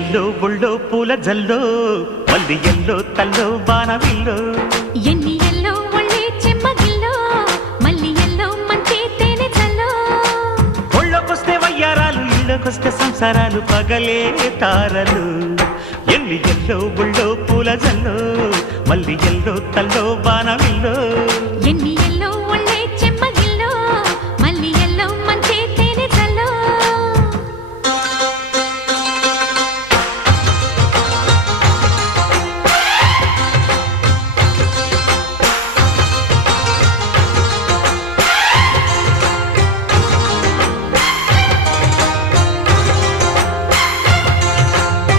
yellow ఒళ్ళో పూల జల్లో మల్లి yellow తల్లో బాణవిల్లో ఎన్ని ఎల్లో ఒళ్ళే చెమ్మగిల్లో మల్లి ఎల్లో మంచి తేనె చల్లో ఒళ్ళొకొస్తే వయ్యారాలు ఇళ్ళకొస్తే సంసారాలు పగలే తారలు ఎన్ని ఎల్లో ఒళ్ళో పూల జల్లో మల్లి ఎల్లో తల్లో బాణవిల్లో